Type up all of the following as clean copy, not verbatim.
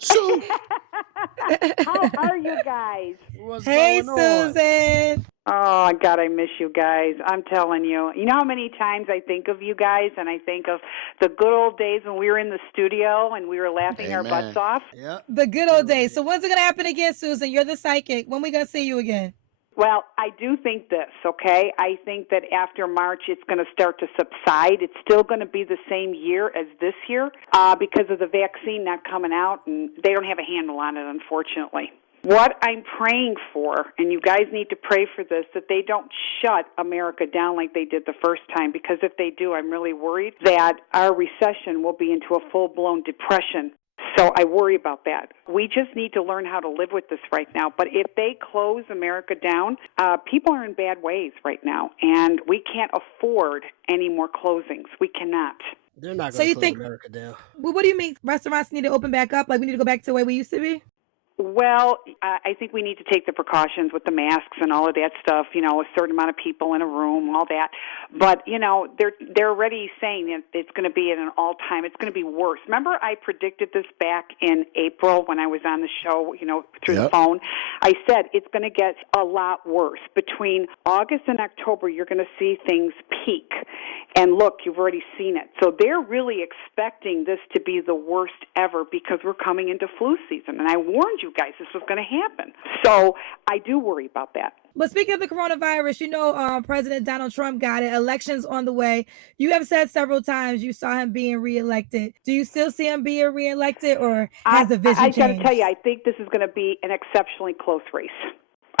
So, How are you guys? what's Hey, going on? Susan. Oh, God, I miss you guys. I'm telling you. You know how many times I think of you guys and I think of the good old days when we were in the studio and we were laughing our butts Amen. off? Yep. The good old days. So when's it going to happen again, Susan? You're the psychic. When we going to see you again? Well, I do think this, okay? I think that after March it's going to start to subside. It's still going to be the same year as this year because of the vaccine not coming out, and they don't have a handle on it, unfortunately. What I'm praying for, and you guys need to pray for this, that they don't shut America down like they did the first time, because if they do, I'm really worried that our recession will be into a full-blown depression. So I worry about that. We just need to learn how to live with this right now. But if they close America down, people are in bad ways right now, and we can't afford any more closings. We cannot. They're not So going to you close think, America down. well, what do you mean restaurants need to open back up? Like we need to go back to the way we used to be? Well, I think we need to take the precautions with the masks and all of that stuff, you know, a certain amount of people in a room, all that. But, you know, they're already saying that it's going to be at an all-time, it's going to be worse. Remember I predicted this back in April when I was on the show, you know, through the phone? I said it's going to get a lot worse. Between August and October, you're going to see things peak. And look, you've already seen it. So they're really expecting this to be the worst ever because we're coming into flu season. And I warned you guys this was going to happen. So I do worry about that. But speaking of the coronavirus, you know, President Donald Trump got it. Elections on the way. You have said several times you saw him being reelected. Do you still see him being reelected, or has the vision I got to changed? tell you, I think this is going to be an exceptionally close race.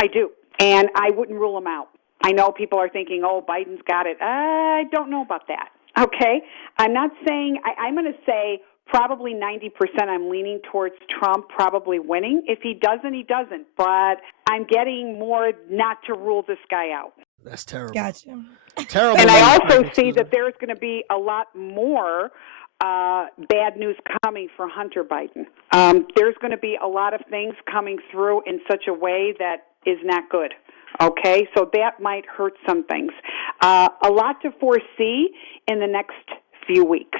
I do. And I wouldn't rule him out. I know people are thinking, oh, Biden's got it. I don't know about that. Okay? I'm not saying, I'm going to say probably 90% I'm leaning towards Trump probably winning. If he doesn't, he doesn't. But I'm getting more not to rule this guy out. That's terrible. Gotcha. Terrible. And I news, also Mike, see Susan. that there's going to be a lot more bad news coming for Hunter Biden. There's going to be a lot of things coming through in such a way that is not good. Okay, so that might hurt some things. A lot to foresee in the next few weeks.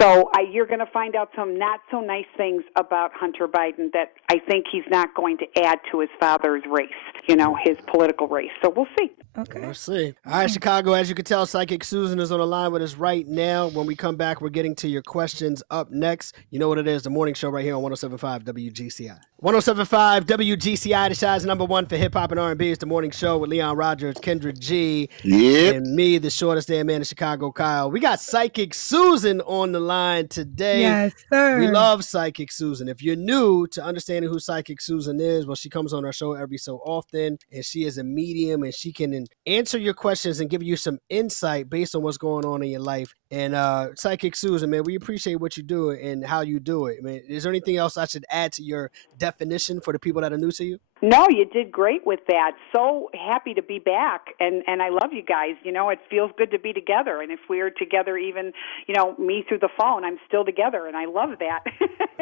So you're going to find out some not so nice things about Hunter Biden that I think he's not going to add to his father's race, you know, his political race. So we'll see. Okay. We'll see. All right, Chicago, as you can tell, Psychic Susan is on the line with us right now. When we come back, we're getting to your questions up next. You know what it is, the morning show right here on 107.5 WGCI. 107.5 WGCI, the Shi's #1 for hip-hop and R&B. It's the morning show with Leon Rogers, Kendra G, and me, the shortest damn man in Chicago, Kyle. We got Psychic Susan on the line today. Yes, sir. We love Psychic Susan. If you're new to understanding who Psychic Susan is, well, she comes on our show every so often, and she is a medium, and she can answer your questions and give you some insight based on what's going on in your life. And Psychic Susan, man, we appreciate what you do and how you do it. Man, is there anything else I should add to your definition for the people that are new to you? No, you did great with that. So happy to be back, and I love you guys. You know, it feels good to be together, and if we're together even, you know, me through the phone, I'm still together, and I love that.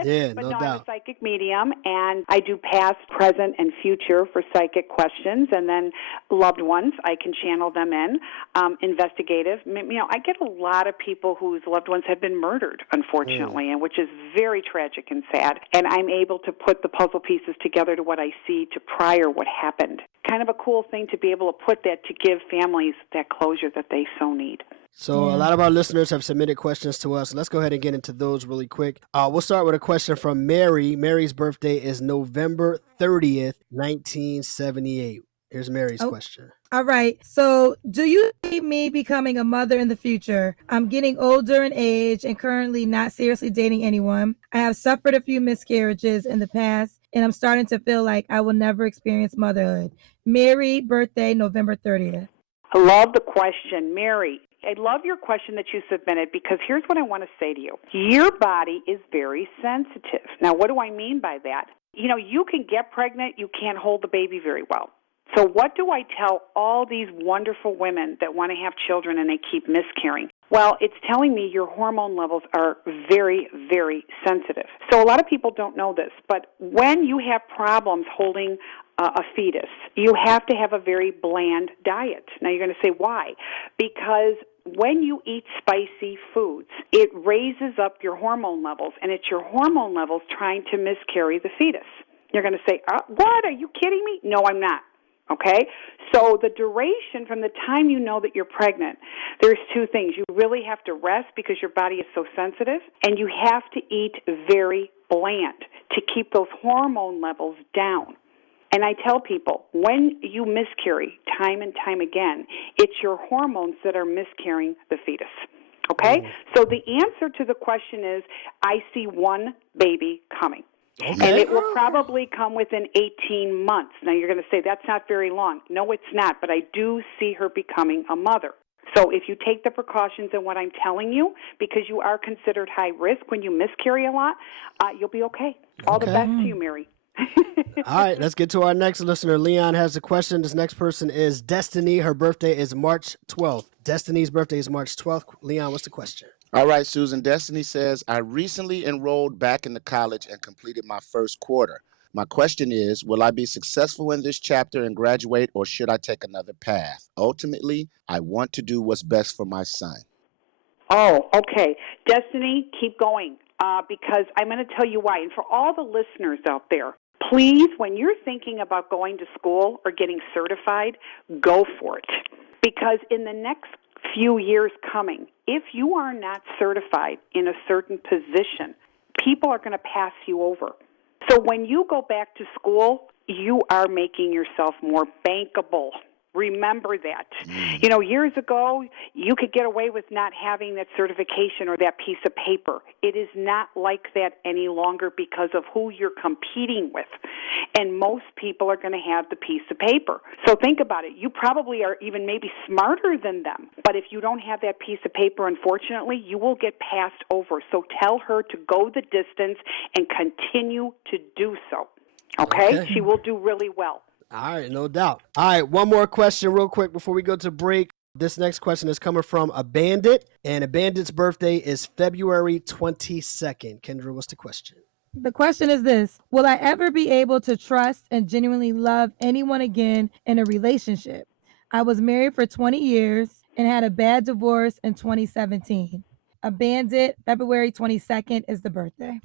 Yeah, but no no, doubt. I'm a psychic medium, and I do past, present, and future for psychic questions, and then loved ones, I can channel them in. Investigative, you know, I get a lot of people whose loved ones have been murdered, unfortunately, and which is very tragic and sad, and I'm able to put the puzzle pieces together to what I see to prior what happened. Kind of a cool thing to be able to put that to give families that closure that they so need. So a lot of our listeners have submitted questions to us. Let's go ahead and get into those really quick. We'll start with a question from Mary. Mary's birthday is November 30th, 1978. Here's Mary's question. All right. So do you see me becoming a mother in the future? I'm getting older in age and currently not seriously dating anyone. I have suffered a few miscarriages in the past, and I'm starting to feel like I will never experience motherhood. Mary, birthday, November 30th. I love the question, Mary. I love your question that you submitted because here's what I want to say to you. Your body is very sensitive. Now, what do I mean by that? You know, you can get pregnant, you can't hold the baby very well. So what do I tell all these wonderful women that want to have children and they keep miscarrying? Well, it's telling me your hormone levels are very, very sensitive. So a lot of people don't know this, but when you have problems holding a fetus, you have to have a very bland diet. Now you're going to say, why? Because when you eat spicy foods, it raises up your hormone levels, and it's your hormone levels trying to miscarry the fetus. You're going to say, what? Are you kidding me? No, I'm not. Okay? So the duration from the time you know that you're pregnant, there's two things. You really have to rest because your body is so sensitive, and you have to eat very bland to keep those hormone levels down. And I tell people, when you miscarry time and time again, it's your hormones that are miscarrying the fetus. Okay? So the answer to the question is, I see one baby coming. Okay. And it will probably come within 18 months. Now, you're going to say, that's not very long. No, it's not, but I do see her becoming a mother. So if you take the precautions in what I'm telling you, because you are considered high risk when you miscarry a lot, you'll be okay. All the best to you, Mary. All right, let's get to our next listener. Leon has a question. This next person is Destiny. Her birthday is March 12th. Destiny's birthday is March 12th. Leon, what's the question? All right, Susan. Destiny says, I recently enrolled back into college and completed my first quarter. My question is, will I be successful in this chapter and graduate, or should I take another path? Ultimately, I want to do what's best for my son. Oh, okay. Destiny, keep going, because I'm going to tell you why. And for all the listeners out there, please, when you're thinking about going to school or getting certified, go for it. Because in the next few years coming, if you are not certified in a certain position, people are going to pass you over. So when you go back to school, you are making yourself more bankable. Remember that. You know, years ago, you could get away with not having that certification or that piece of paper. It is not like that any longer because of who you're competing with. And most people are going to have the piece of paper. So think about it. You probably are even maybe smarter than them. But if you don't have that piece of paper, unfortunately, you will get passed over. So tell her to go the distance and continue to do so. Okay? She will do really well. All right, no doubt. All right, one more question real quick before we go to break. This next question is coming from a bandit, and a bandit's birthday is February 22nd. Kendra, what's the question? The question is this: will I ever be able to trust and genuinely love anyone again in a relationship? I was married for 20 years and had a bad divorce in 2017. A bandit, February 22nd is the birthday.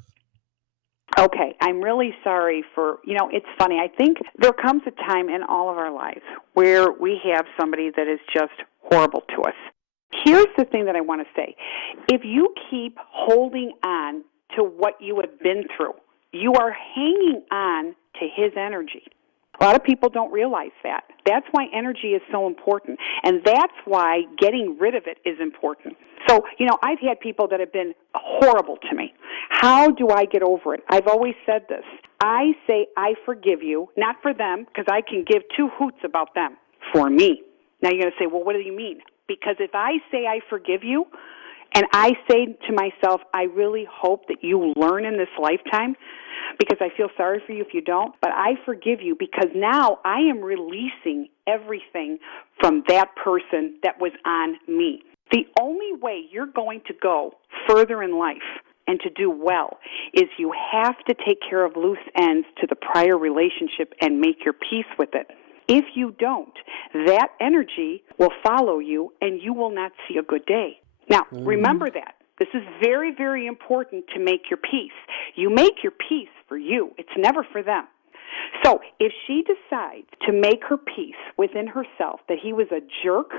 Okay, I'm really sorry for, it's funny. I think there comes a time in all of our lives where we have somebody that is just horrible to us. Here's the thing that I want to say. If you keep holding on to what you have been through, you are hanging on to his energy. A lot of people don't realize that. That's why energy is so important, and that's why getting rid of it is important. So, I've had people that have been horrible to me. How do I get over it? I've always said this. I say I forgive you, not for them, because I can give two hoots about them, for me. Now you're going to say, well, what do you mean? Because if I say I forgive you, and I say to myself, I really hope that you learn in this lifetime, because I feel sorry for you if you don't, but I forgive you because now I am releasing everything from that person that was on me. The only way you're going to go further in life and to do well is you have to take care of loose ends to the prior relationship and make your peace with it. If you don't, that energy will follow you and you will not see a good day. Now, remember that. This is very, very important to make your peace. You make your peace for you. It's never for them. So if she decides to make her peace within herself that he was a jerk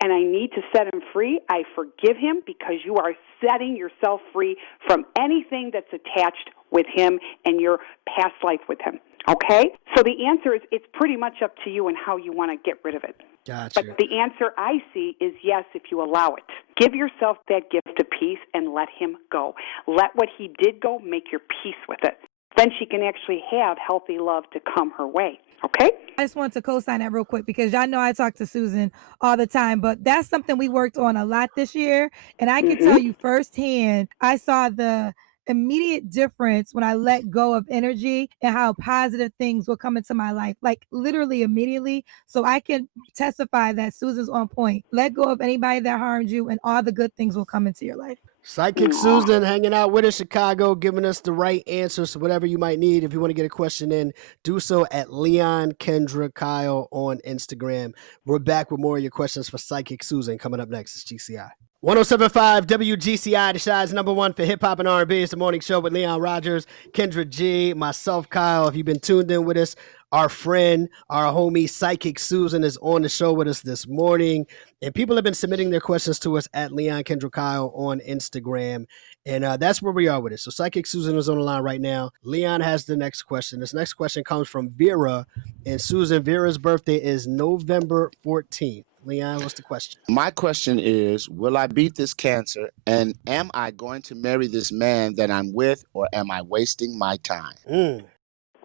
and I need to set him free, I forgive him because you are setting yourself free from anything that's attached with him and your past life with him. Okay? So the answer is it's pretty much up to you and how you want to get rid of it. Gotcha. But the answer I see is yes, if you allow it. Give yourself that gift of peace and let him go. Let what he did go, make your peace with it. Then she can actually have healthy love to come her way. Okay? I just want to co-sign that real quick because y'all know I talk to Susan all the time, but that's something we worked on a lot this year. And I can tell you firsthand, I saw the immediate difference when I let go of energy and how positive things will come into my life, like literally immediately. So I can testify that Susan's on point. Let go of anybody that harmed you and all the good things will come into your life. Psychic Aw. Susan hanging out with us, Chicago, giving us the right answers to whatever you might need. If you want to get a question in, do so at Leon Kendra Kyle on Instagram. We're back with more of your questions for Psychic Susan. Coming up next is GCI. 107.5 WGCI, the Shi's number one for hip hop and R&B. It's the morning show with Leon Rogers, Kendra G, myself, Kyle. If you've been tuned in with us, our friend, our homie, Psychic Susan is on the show with us this morning. And people have been submitting their questions to us at Leon Kendra Kyle on Instagram. And that's where we are with it. So Psychic Susan is on the line right now. Leon has the next question. This next question comes from Vera. And Susan, Vera's birthday is November 14th. Leon, what's the question? My question is, will I beat this cancer? And am I going to marry this man that I'm with, or am I wasting my time?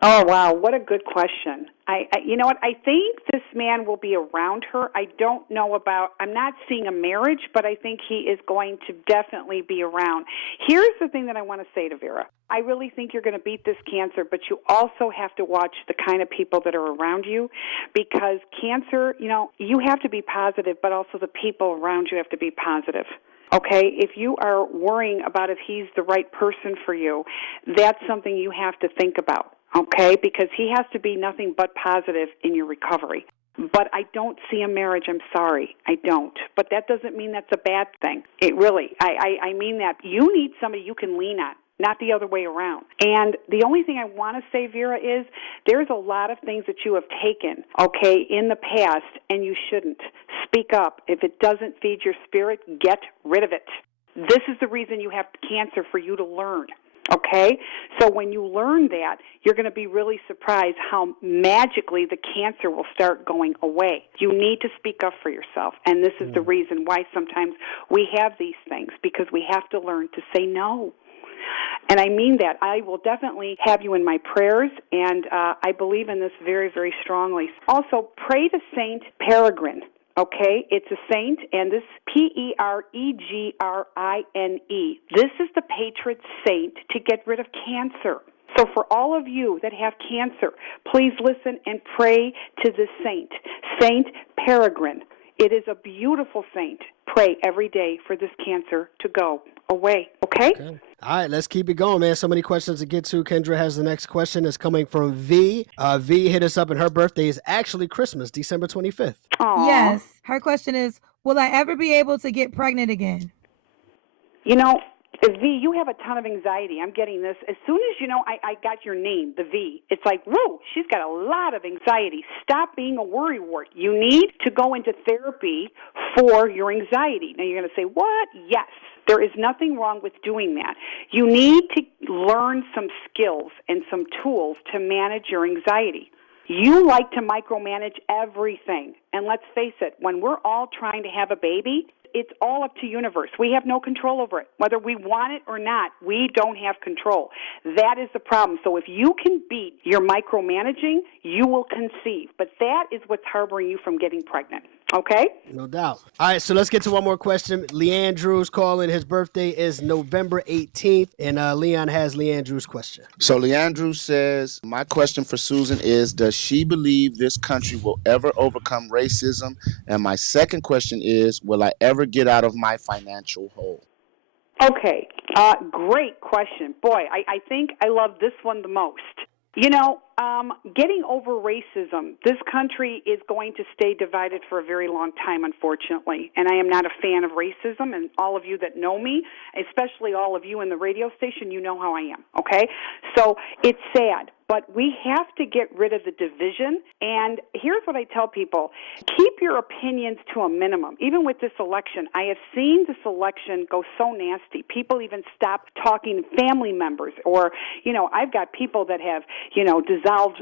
Oh, wow. What a good question. You know what? I think this man will be around her. I don't know I'm not seeing a marriage, but I think he is going to definitely be around. Here's the thing that I want to say to Vera. I really think you're going to beat this cancer, but you also have to watch the kind of people that are around you, because cancer, you have to be positive, but also the people around you have to be positive. Okay, if you are worrying about if he's the right person for you, that's something you have to think about, okay, because he has to be nothing but positive in your recovery. But I don't see a marriage. I'm sorry. I don't. But that doesn't mean that's a bad thing. It really, I mean that. You need somebody you can lean on, not the other way around. And the only thing I want to say, Vera, is there's a lot of things that you have taken, okay, in the past, and you shouldn't. Speak up. If it doesn't feed your spirit, get rid of it. This is the reason you have cancer, for you to learn. Okay? So when you learn that, you're going to be really surprised how magically the cancer will start going away. You need to speak up for yourself. And this is the reason why sometimes we have these things, because we have to learn to say no. And I mean that. I will definitely have you in my prayers, and I believe in this very, very strongly. Also, pray to Saint Peregrine. Okay, it's a saint, and this Peregrine. This is the patron saint to get rid of cancer. So for all of you that have cancer, please listen and pray to this saint, Saint Peregrine. It is a beautiful saint. Pray every day for this cancer to go away, okay? All right, let's keep it going, man. So many questions to get to. Kendra has the next question. It's coming from V. V hit us up, and her birthday is actually Christmas, December 25th. Aww. Yes. Her question is, will I ever be able to get pregnant again? V, you have a ton of anxiety. I'm getting this. As soon as I got your name, the V, it's like, whoa, she's got a lot of anxiety. Stop being a worrywart. You need to go into therapy for your anxiety. Now, you're going to say, what? Yes. There is nothing wrong with doing that. You need to learn some skills and some tools to manage your anxiety. You like to micromanage everything. And let's face it, when we're all trying to have a baby, it's all up to universe. We have no control over it. Whether we want it or not, we don't have control. That is the problem. So if you can beat your micromanaging, you will conceive. But that is what's harboring you from getting pregnant. Okay? No doubt. All right, so let's get to one more question. Leandrew's calling. His birthday is November 18th, and Leon has Leandrew's question. So Leandrew says, my question for Susan is, does she believe this country will ever overcome racism? And my second question is, will I ever get out of my financial hole? Okay, great question. Boy, I think I love this one the most. Getting over racism, this country is going to stay divided for a very long time, unfortunately. And I am not a fan of racism, and all of you that know me, especially all of you in the radio station, you know how I am, okay? So it's sad, but we have to get rid of the division. And here's what I tell people. Keep your opinions to a minimum. Even with this election, I have seen this election go so nasty. People even stop talking to family members, or, I've got people that have, dissolved,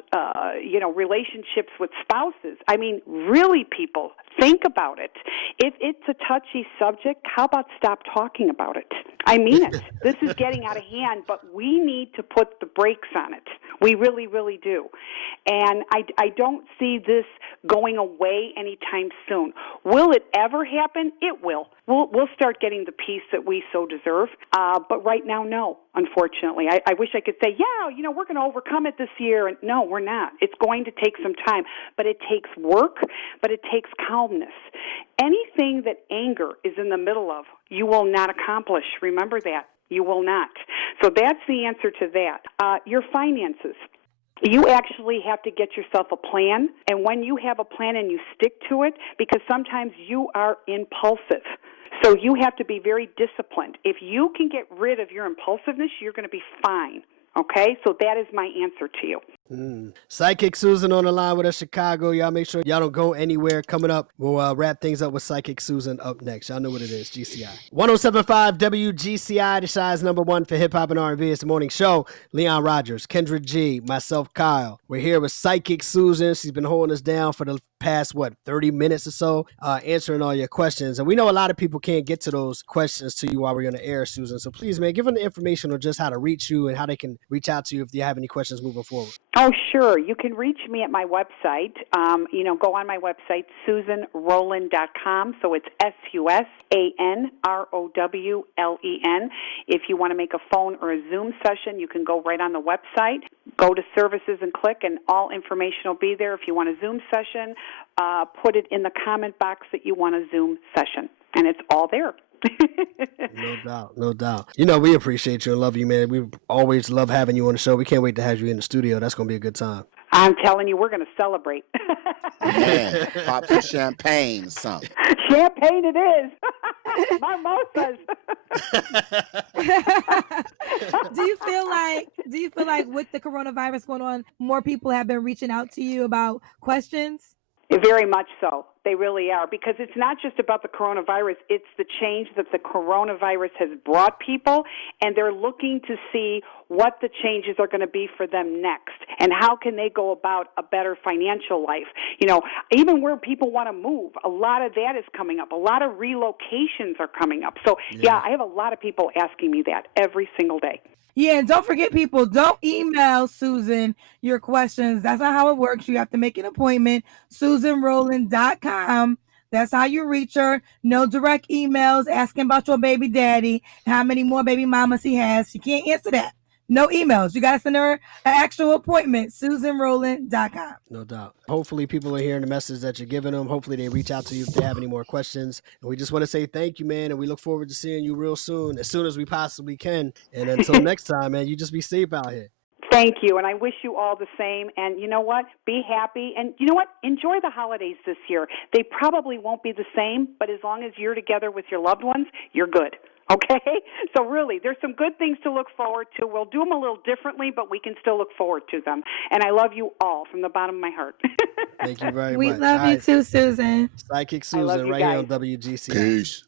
relationships with spouses. I mean, really, people, think about it. If it's a touchy subject, how about stop talking about it? I mean it. This is getting out of hand, but we need to put the brakes on it. We really, really do. And I don't see this going away anytime soon. Will it ever happen? It will. We'll start getting the peace that we so deserve. But right now, no, unfortunately. I wish I could say, yeah, we're going to overcome it this year. And no, we're not. It's going to take some time. But it takes work, but it takes calmness. Anything that anger is in the middle of, you will not accomplish. Remember that. You will not. So that's the answer to that. Your finances. You actually have to get yourself a plan, and when you have a plan and you stick to it, because sometimes you are impulsive. So you have to be very disciplined. If you can get rid of your impulsiveness, you're going to be fine. Okay? So that is my answer to you. Psychic Susan on the line with us, Chicago. Y'all make sure y'all don't go anywhere. Coming up, we'll wrap things up with Psychic Susan up next. Y'all know what it is, GCI. 107.5 WGCI, the size number one for hip-hop and R&B. It's the morning show. Leon Rogers, Kendra G, myself, Kyle. We're here with Psychic Susan. She's been holding us down for the past, 30 minutes or so, answering all your questions. And we know a lot of people can't get to those questions to you while we're on the air, Susan. So please, man, give them the information on just how to reach you and how they can reach out to you if you have any questions moving forward. Oh, sure. You can reach me at my website. Go on my website, SusanRowlen.com. So it's SusanRowlen. If you want to make a phone or a Zoom session, you can go right on the website, go to services and click, and all information will be there. If you want a Zoom session, put it in the comment box that you want a Zoom session, and it's all there. No doubt. We appreciate you and love you, man. We always love having you on the show. We can't wait to have you in the studio. That's going to be a good time. I'm telling you, we're going to celebrate. Man, pop some champagne or something. Champagne it is. Mimosas. Do you feel like with the coronavirus going on, more people have been reaching out to you about questions? Very much so. They really are, because it's not just about the coronavirus. It's the change that the coronavirus has brought people, and they're looking to see what the changes are going to be for them next, and how can they go about a better financial life. Even where people want to move, a lot of that is coming up. A lot of relocations are coming up. So, yeah, I have a lot of people asking me that every single day. Yeah, and don't forget, people, don't email Susan your questions. That's not how it works. You have to make an appointment. SusanRowlen.com. That's how you reach her. No direct emails asking about your baby daddy, how many more baby mamas he has. She can't answer that. No emails. You got to send her an actual appointment, SusanRowlen.com. No doubt. Hopefully people are hearing the message that you're giving them. Hopefully they reach out to you if they have any more questions. And we just want to say thank you, man. And we look forward to seeing you real soon as we possibly can. And until next time, man, you just be safe out here. Thank you, and I wish you all the same. And you know what? Be happy. And you know what? Enjoy the holidays this year. They probably won't be the same, but as long as you're together with your loved ones, you're good. Okay? So really, there's some good things to look forward to. We'll do them a little differently, but we can still look forward to them. And I love you all from the bottom of my heart. Thank you very much. We love you too, Susan. Psychic Susan right here on WGCI. Peace.